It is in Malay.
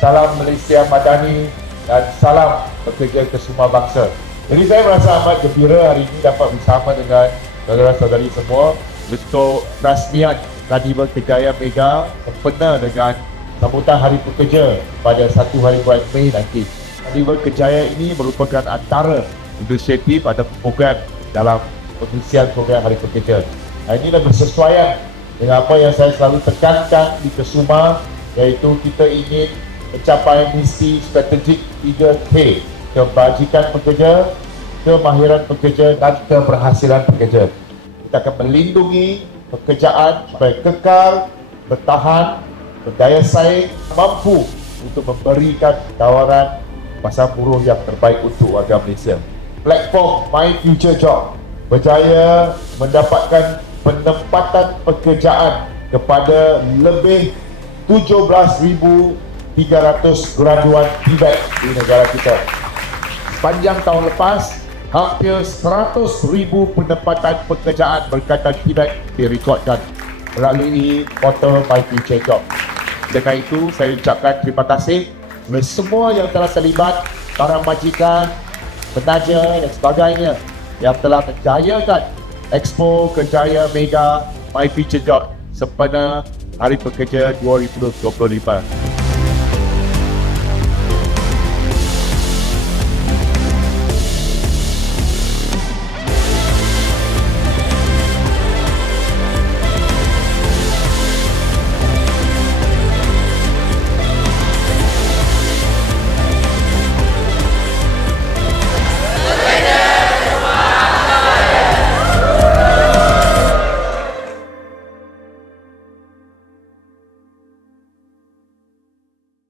salam Malaysia Madani dan salam pekerja kesemua bangsa. Jadi saya merasa amat gembira hari ini dapat bersama dengan saudara-saudari semua untuk rasmian Karnival Kejayaan Mega sempena dengan sambutan Hari Pekerja pada 1 hari bulan Mei nanti. Karnival Kejayaan ini merupakan antara inisiatif atau program dalam pengisian program Hari Pekerja. Ini dah bersesuaian dengan apa yang saya selalu tekankan di Kesuma, iaitu kita ingin mencapai misi strategik 3K, kebajikan pekerja, kemahiran pekerja dan keberhasilan pekerja. Kita akan melindungi pekerjaan supaya kekal, bertahan, berdaya saing, mampu untuk memberikan tawaran pasar buruh yang terbaik untuk warga Malaysia. Platform My Future Job berjaya mendapatkan penempatan pekerjaan kepada lebih 17,300 graduan Tibet di negara kita. Sepanjang tahun lepas, hampir 100,000 penempatan pekerjaan berkaitan Tibet direkodkan melalui portal My Future Job. Dengan itu, saya ucapkan terima kasih kepada semua yang telah terlibat, para majikan, penaja dan sebagainya yang telah menjayakan Expo Kejayaan Mega My Future Job sempena Hari Pekerja 2025.